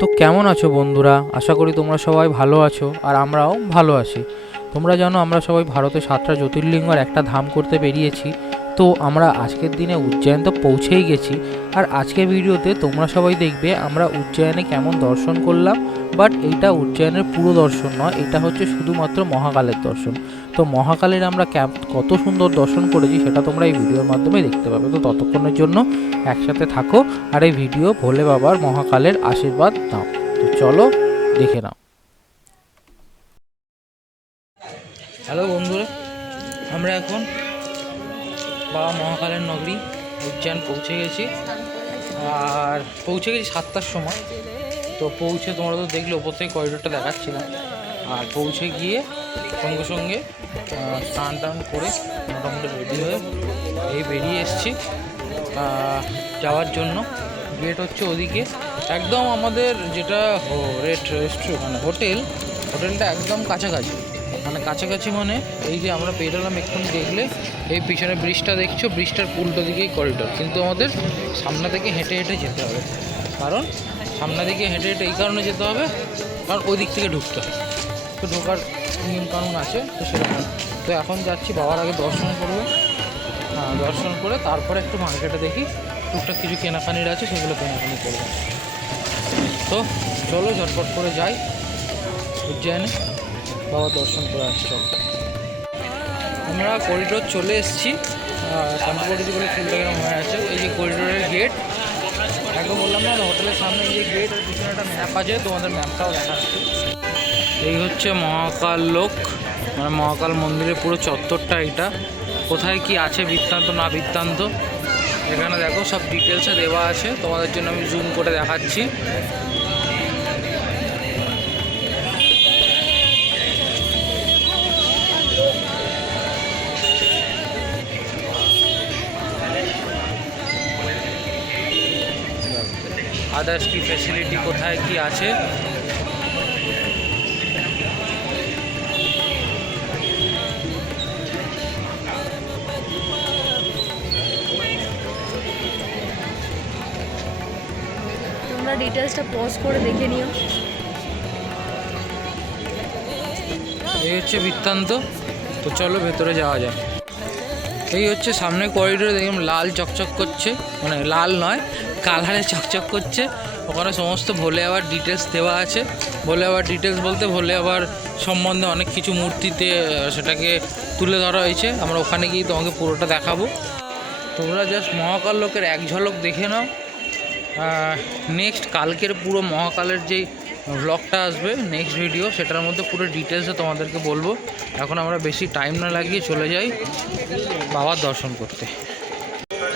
তো কেমন আছো বন্ধুরা? আশা করি তোমরা সবাই ভালো আছো আর আমরাও ভালো আছি। তোমরা জানো আমরা সবাই ভারতে 7টা জ্যোতির্লিঙ্গ আর একটা ধাম করতে বেরিয়েছি। তো আমরা আজকের দিনে উজ্জয়ন তো পৌঁছেই গেছি। আর আজকের ভিডিওতে তোমরা সবাই দেখবে আমরা উজ্জয়নে কেমন দর্শন করলাম। বাট এইটা উজ্জয়নের পুরো দর্শন নয়, এটা হচ্ছে শুধুমাত্র মহাকালের দর্শন। তো মহাকালের আমরা কত সুন্দর দর্শন করেছি সেটা তোমরা এই ভিডিওর মাধ্যমে দেখতে পাবে। তো ততক্ষণের জন্য একসাথে থাকো আর এই ভিডিও ভোলে বাবার মহাকালের আশীর্বাদ নাও। তো চলো দেখে নাও। হ্যালো বন্ধুরা, আমরা এখন বাবা মহাকালের নগরী উজ্জয়ন পৌঁছে গেছি। আর পৌঁছে গেছি 7টার সময়। তো পৌঁছে তোমরা তো দেখলে ওপর থেকে করিডোরটা দেখাচ্ছিলাম। আর পৌঁছে গিয়ে সঙ্গে সঙ্গে স্নান টান করে মোটামুটি রেডি হয়ে এই বেরিয়ে এসেছি যাওয়ার জন্য। গেট হচ্ছে ওদিকে, একদম আমাদের যেটা রেস্টুরেন্ট মানে হোটেলটা একদম কাছাকাছি। মানে কাছাকাছি মানে এই যে আমরা বেরোলাম এক্ষুনি, দেখলে এই পিছনে ব্রিজটা দেখছো, ব্রিজটার উল্টো দিকেই করিডোর। কিন্তু আমাদের সামনে থেকে হেঁটে হেঁটে যেতে হবে। কারণ সামনে দিকে হেঁটে হেঁটে এই কারণে যেতে হবে, কারণ ওই দিক থেকে ঢুকতে হবে। তো ঢোকার নিয়মকানুন আছে, তো সেরকম। তো এখন যাচ্ছি, বাবার আগে দর্শন করবো। দর্শন করে তারপরে একটু মার্কেটে দেখি টুকটাক কিছু কেনাকানির আছে, সেগুলো কেনাকানি করবো। তো চলো ঝটপট করে যাই উজ্জয়নে, বাবা দর্শন করে আসছি। আমরা করিডোর চলে এসেছি। শান্তিপরিধি বলে ফুলটা হয়ে আছে। এই যে করিডোরের গেট, একদম বললাম না হোটেলের সামনে এই যে গেট, আর পিছনে একটা ম্যাপ আছে, তোমাদের ম্যাপটাও দেখাচ্ছি। এই হচ্ছে মহাকাল লোক, মানে মহাকাল মন্দিরের পুরো চত্বরটা। এটা কোথায় কি আছে বৃত্তান্ত না বৃত্তান্ত এখানে দেখো সব ডিটেলসে দেওয়া আছে, তোমাদের জন্য আমি জুম করে দেখাচ্ছি। আদার্স কি ফ্যাসিলিটি কোথায় কি আছে। তোমরা ডিটেলসটা পজ করে দেখে নিও। এই হচ্ছে বৃত্তান্ত। তো চলো ভেতরে যাওয়া যাক। এই হচ্ছে সামনে করিডোরে, দেখলাম লাল চকচক করছে, মানে লাল নয় কালারে চকচক করছে। ওখানে সমস্ত ভোলে বাবার ডিটেলস দেওয়া আছে। ভোলে বাবার ডিটেলস বলতে ভোলে বাবার সম্বন্ধে অনেক কিছু মূর্তিতে সেটাকে তুলে ধরা হয়েছে। আমরা ওখানে গিয়ে তোমাকে পুরোটা দেখাবো। তোমরা জাস্ট মহাকাল লোকের এক ঝলক দেখে নাও। নেক্সট কালকের পুরো মহাকালের যেই ব্লগটা আসবে নেক্সট ভিডিও, সেটার মধ্যে পুরো ডিটেলসে তোমাদেরকে বলবো। এখন আমরা বেশি টাইম না লাগিয়ে চলে যাই বাবার দর্শন করতে।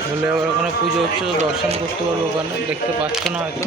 বলে আবার ওখানে পুজো হচ্ছে, তো দর্শন করতে পারবো ওখানে, দেখতে পাচ্ছ না হয়তো।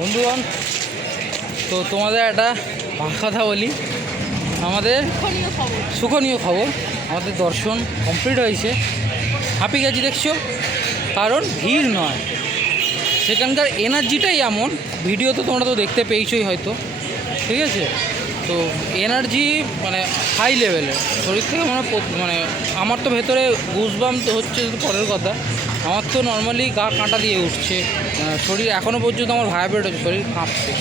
বন্ধুগণ, তো তোমাদের একটা কথা বলি, আমাদের সুখনীয় খবর, আমাদের দর্শন কমপ্লিট হয়েছে। হাঁপি গেছি দেখছো, কারণ ভিড় নয়, সেখানকার এনার্জিটাই এমন। ভিডিও তো তোমরা তো দেখতে পেয়েছোই হয়তো, ঠিক আছে? তো এনার্জি মানে হাই লেভেলের, শরীর থেকে মানে আমার তো ভেতরে গুজবাম তো হচ্ছে, পরের কথা। আমার তো নর্মালি গা কাঁটা দিয়ে উঠছে, শরীর এখনও পর্যন্ত আমার ভাইব্রেট হচ্ছে, শরীর কাঁপছে।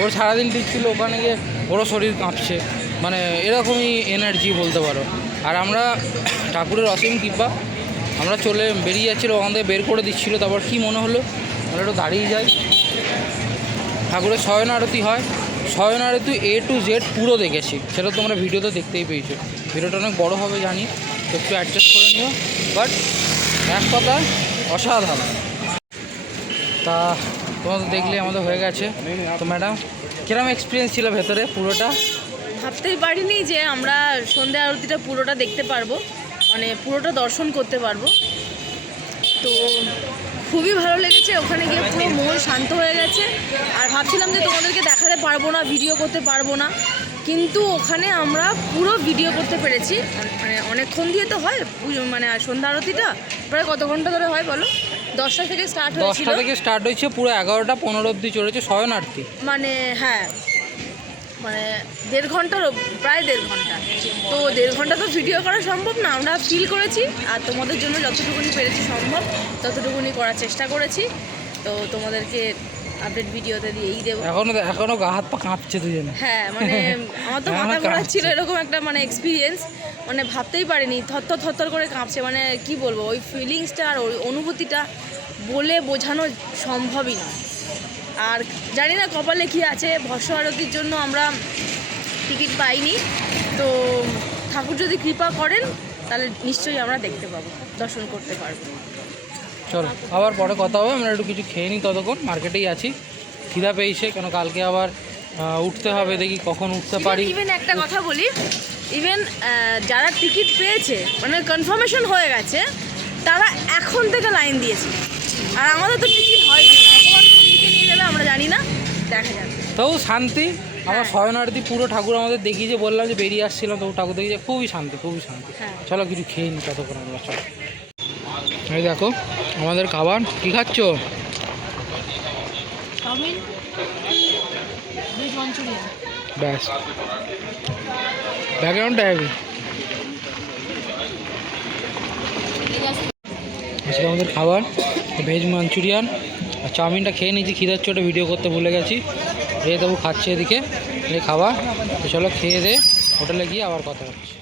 ওর সারাদিন দিচ্ছিল ওখানে গিয়ে, ওরও শরীর কাঁপছে, মানে এরকমই এনার্জি বলতে পারো। আর আমরা ঠাকুরের অসীম কৃপা, আমরা বেরিয়ে যাচ্ছিলো, ওখান থেকে বের করে দিচ্ছিলো। তারপর কি মনে হলো, আমরা একটু দাঁড়িয়ে যাই। ঠাকুরের শয়ন আরতি হয়, শয়ন আরতি A to Z পুরো দেখেছি, সেটা তোমরা ভিডিওতে দেখতেই পেয়েছো। ভিডিওটা অনেক বড় হবে জানি, তো একটু অ্যাডজাস্ট করে নিও, বাট এক কথা অসাধারণ। তা তোমরা তো দেখলে আমাদের হয়ে গেছে। তো ম্যাডাম, কিরকম এক্সপিরিয়েন্স ছিল ভেতরে পুরোটা? ভাবতেই পারিনি যে আমরা সন্ধ্যা আরতিটা পুরোটা দেখতে পারবো, মানে পুরোটা দর্শন করতে পারবো। তো খুবই ভালো লেগেছে, ওখানে গিয়ে পুরো মন শান্ত হয়ে গেছে। আর ভাবছিলাম যে তোমাদেরকে দেখাতে পারবো না, ভিডিও করতে পারবো না, কিন্তু ওখানে আমরা পুরো ভিডিও করতে পেরেছি। মানে অনেকক্ষণ দিয়ে তো হয় মানে সন্ধ্যা আরতিটা প্রায় কত ঘন্টা ধরে হয় বলো? 10টা থেকে স্টার্ট হয়েছিল। 10টা থেকে স্টার্ট হয়েছে, পুরো 11টা 15 অবধি চলেছে শয়ন আরতি। মানে হ্যাঁ, মানে 1.5 ঘন্টার প্রায় 1.5 ঘন্টা। তো 1.5 ঘন্টা তো ভিডিও করা সম্ভব না, আমরা ফিল করেছি আর তোমাদের জন্য যতটুকুনি পেরেছি সম্ভব ততটুকুনি করার চেষ্টা করেছি। তো তোমাদেরকে আপডেট ভিডিওতে দিয়েই দেবো। এখনো গা হাত পা কাঁপছে দুজনে। হ্যাঁ মানে আমার তো মাথা ঘোরাচ্ছিল, এরকম একটা মানে এক্সপিরিয়েন্স মানে ভাবতেই পারিনি, থরথর থরথর করে কাঁপছে। মানে কি বলবো, ওই ফিলিংসটা আর ওই অনুভূতিটা বলে বোঝানো সম্ভবই নয়। আর জানি না কপালে কী আছে, ভস্য আরতির জন্য আমরা টিকিট পাইনি। তো ঠাকুর যদি কৃপা করেন তাহলে নিশ্চয়ই আমরা দেখতে পাবো, দর্শন করতে পারবো। চলো আবার পরে কথা হবে, আমরা একটু কিছু খেয়ে নিই, ততক্ষণ মার্কেটেই আছি, খিদা পেয়েছে, কেন কালকে আবার উঠতে হবে, দেখি কখন উঠতে পারি। ইভেন একটা কথা বলি, ইভেন যারা টিকিট পেয়েছে মানে কনফার্মেশন হয়ে গেছে, তারা এখন থেকে লাইন দিয়েছে। আর আমাদের তো টিকিট হয়নি, ভগবান কোন দিকে নিয়ে যাবে আমরা জানি না, দেখা যাবে। তবু শান্তি। আমার শয়ন আরতি পুরো ঠাকুর আমাদের দেখিয়েছে, বললাম যে বেরিয়ে আসছিলাম, তবু ঠাকুর দেখিয়েছে, খুবই শান্তি, খুবই শান্তি। হ্যাঁ। চলো কিছু খেয়ে নিই ততক্ষণ আমরা। চলো, এই দেখো আমাদের খাবার। কী খাচ্ছ? Chow mein, veg Manchurian. ব্যাস, ব্যাকগ্রাউন্ডটা হেভি। আজকে আমাদের খাবার ভেজ মাঞ্চুরিয়ান আর চাউমিনটা খেয়ে নিয়েছি, খিদার চোটে ভিডিও করতে ভুলে গেছি। এই তবু খাচ্ছে এদিকে এই খাবার। তো চলো খেয়ে দে হোটেলে গিয়ে আবার কথা হচ্ছে।